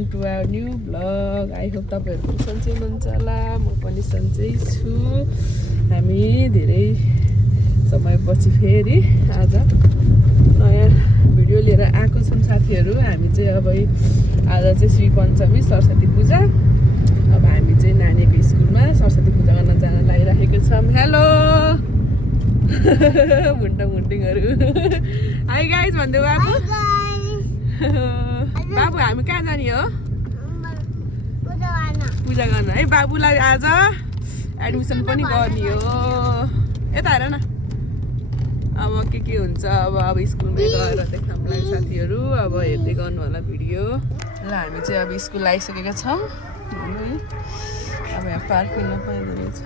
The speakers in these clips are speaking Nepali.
Welcome to our new blog. I hope तपाईँहरू पनि सन्चै हुनुहुन्छ होला, म पनि सन्चै छु। हामी धेरै समयपछि फेरि आज नयाँ भिडियो लिएर आएको छौँ साथीहरू। हामी चाहिँ अब आज चाहिँ श्री पञ्चमी सरस्वती पूजा। अब हामी चाहिँ नानीको स्कुलमा सरस्वती पूजा गर्न जान लागिराखेको छौँ। हेलो मुन्टा मुन्टिङहरू हाई गाइज भन्दै बाबु। बाबु हामी कहाँ जाने हो? पूजा गर्न है। बाबुलाई आज एडमिसन पनि गर्ने हो। यता हेर न, अब के हुन्छ अब स्कुलमै गएर देखाउँलाई साथीहरू। अब हेर्दै गर्नु होला भिडियो। ल हामी चाहिँ अब स्कुल आइसकेका छौँ। अब यहाँ पार्किङ नपाइँदो रहेछ।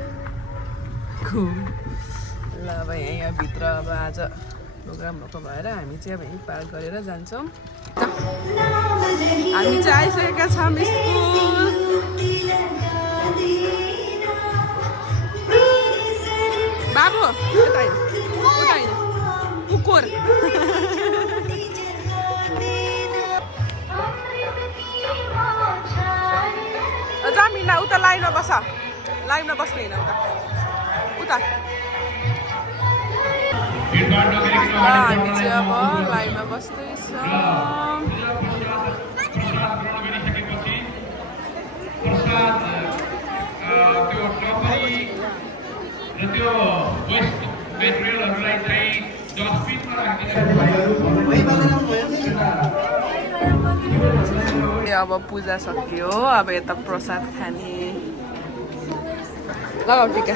ल अब यहाँ भित्र अब आज प्रोग्राम भएको भएर हामी चाहिँ अब यहीँ पार्क गरेर जान्छौँ। हामी चाहिँ आइसकेका छौँ स्कुल। बाबु कुकुर जामिना उता लाइनमा बस, लाइनमा बस्ने होइन उता। हामी चाहिँ अब लाइनमा बस्दैछौँ। अब पूजा सकियो, अब यता प्रसाद खाने। लगाऊ टिका।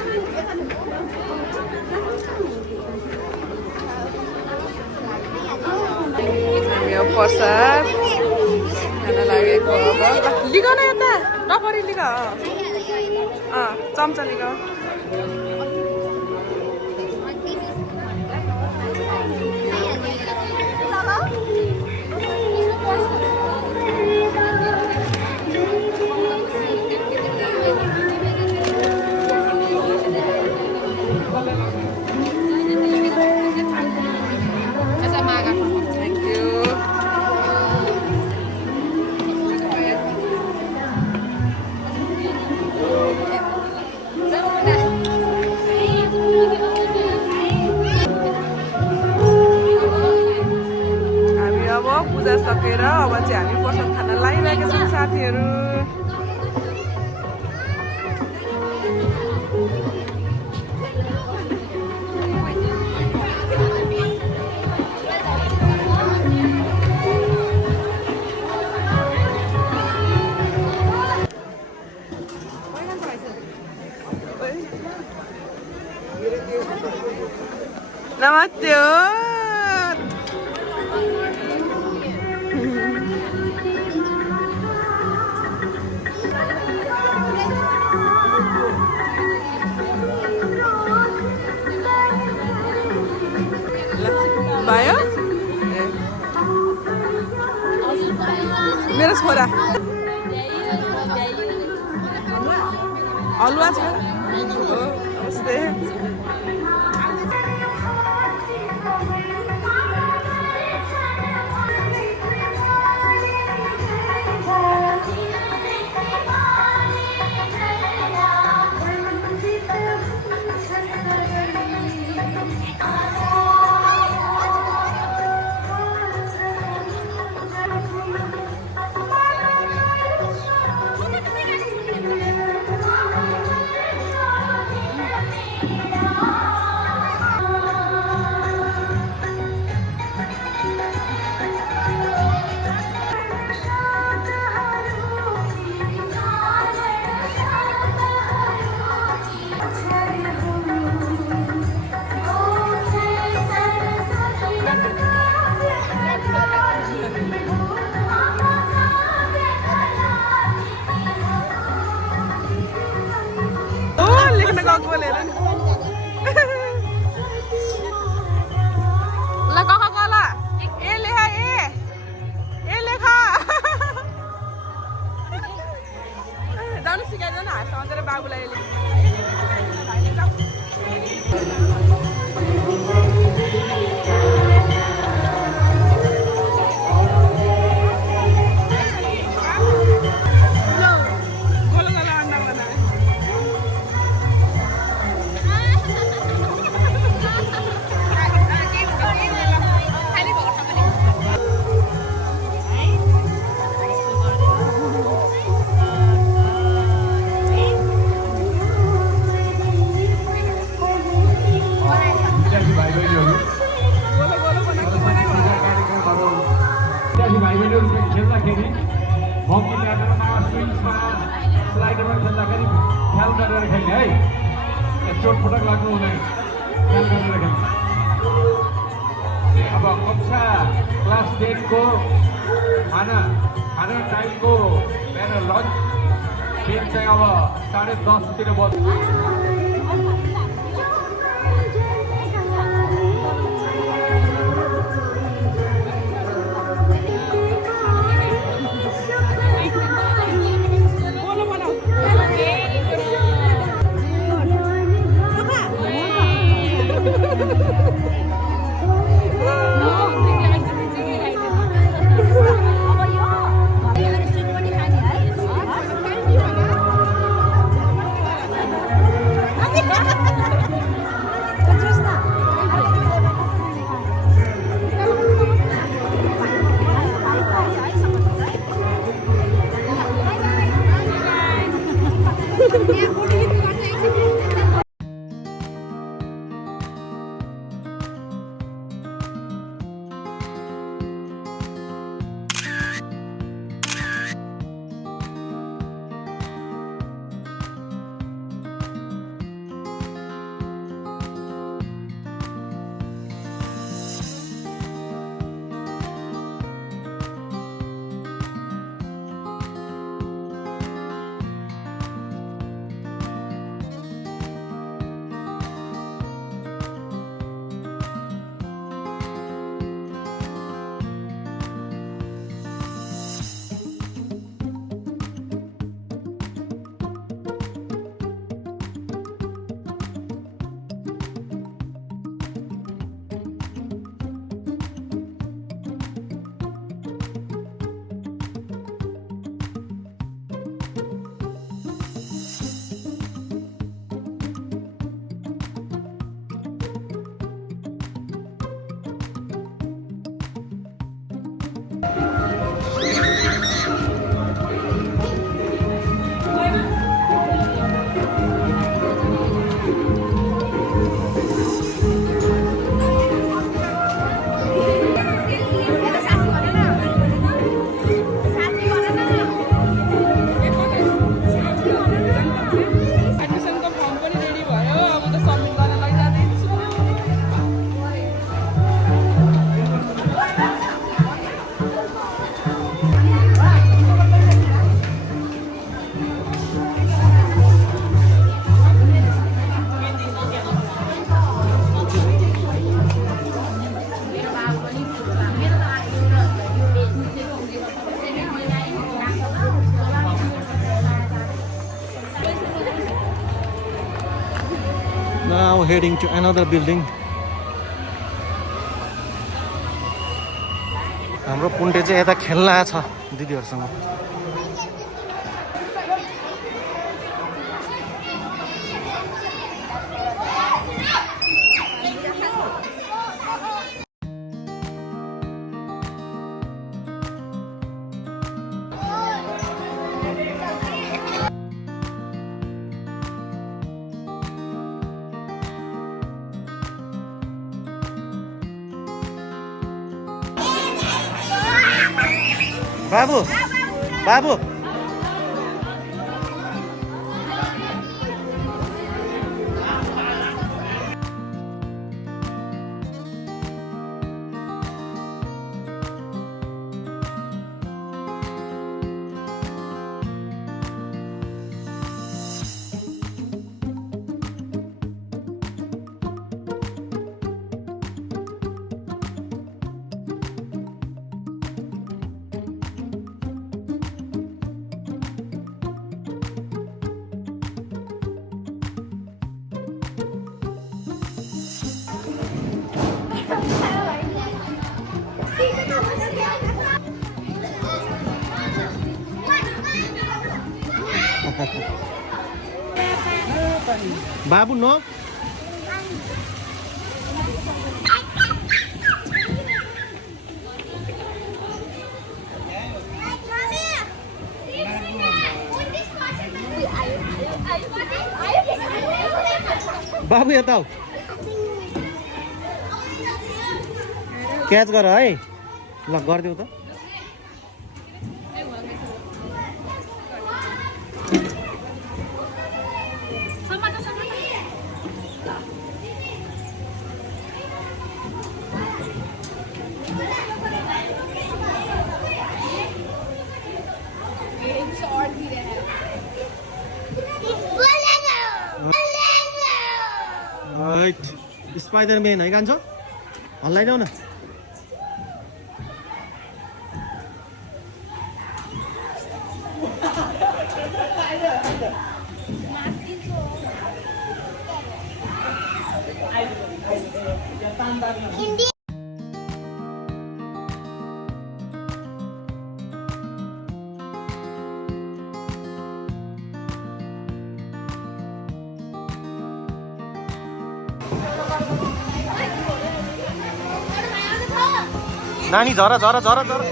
हामी अब प्रसाद खान लागेको। अब लिग न यता टपरी लिग, चम्चा लिग। पूजा सकेर अब चाहिँ हामी प्रसाद खान लागिरहेका छौँ साथीहरू। नमस्ते हो। भयो मेरो छोरा हलुवा छ। नमस्ते। खेल्दाखेरि मङ्की म्याटरमा स्विङ्समा स्लाइडरमा खेल्दाखेरि ख्याल गरेर खेल्ने है, चोटपटक लाग्नु हुँदैन, ख्याल गरेर खेल्ने। अब कक्षा क्लास 10 को खाना टाइमको बिहान लन्च गेम चाहिँ अब 10:30 तिर बज्छ। Now heading to another building. हाम्रो पुन्टे चाहिँ यता खेल्न आछ दिदीहरुसँग। बाबु बाबु बाबु नो बाबु यता आऊ क्याच गर है ल गरिदेऊ त स्पाइडरम्यान है कान्छ हल्लाइदेऊ न नानी झर झर झर झर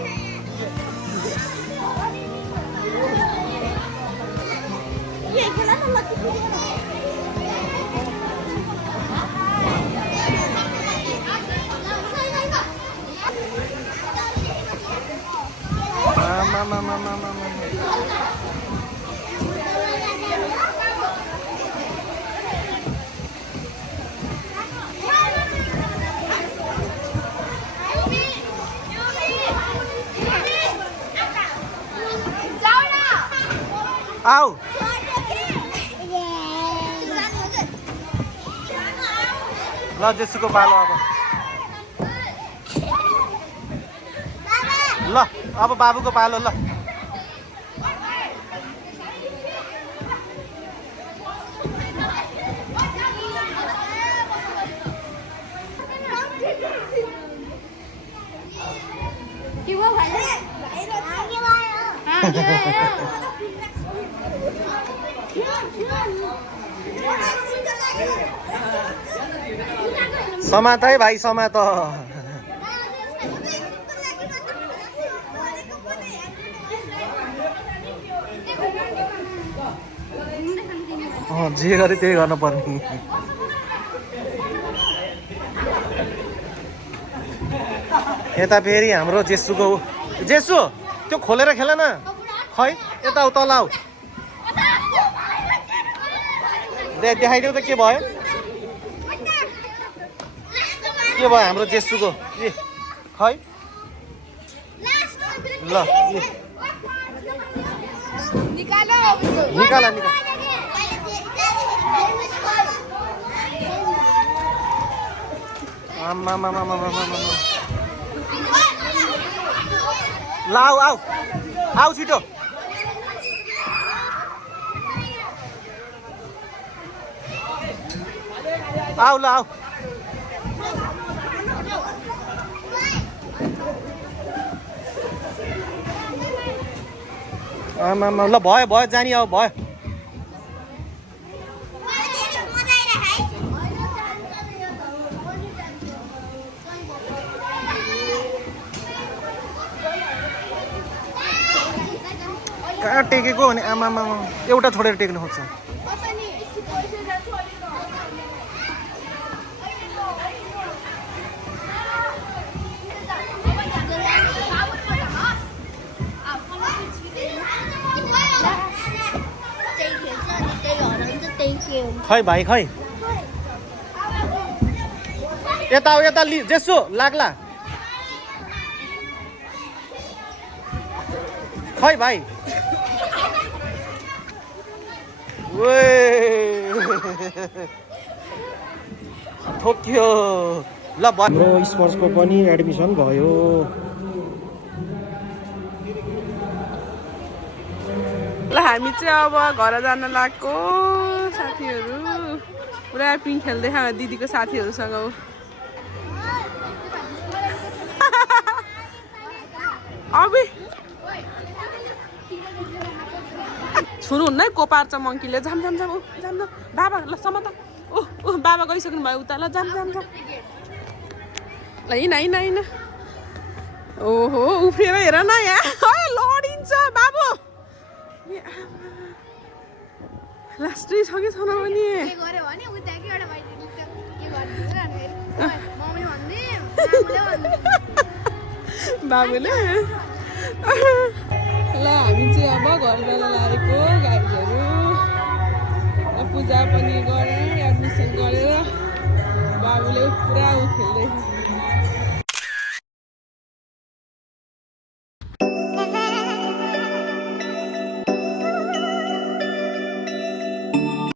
आऊ ल जेसुको पालो अब ल अब बाबुको पालो ल समात है भाइ समात जे गरे त्यही गर्न पर्ने यता फेरि हाम्रो जेसुको जेसु त्यो खोलेर खेल न खै यता उता लाऊ देखाइदेऊ त के भयो हाम्रो जेसुको ए खै ल निकाल ल आऊ छिटो आऊ ल आऊ ल भयो जानी अब भयो कहाँ टेकेको भने आमा एउटा छोडेर टेक्नु खोज्छ खै भाइ खै यता जेसु लाग्ला खै भाइ ठोक्यो ल हाम्रो स्पोर्ट्सको पनि एडमिसन भयो ल हामी चाहिँ अब घर जान लागेको साथीहरू पुरा पिङ खेल्दै दिदीको साथीहरूसँग अबे छुनु हुन्न है कोपार्छ मङ्कीले जाम बाबा ल सम त ओ बाबा गइसक्नु भयो उता ल जाम ल हिँड ओहो उफ्रिएर हेर न यहाँ लडिन्छ बाबु लास्टै छ कि छैन भने बाबुले ल हामी चाहिँ अब घर जान लागेको गाडीहरू पूजा पनि गरेर एडमिसन गरेर बाबुले पुरा खेल्दै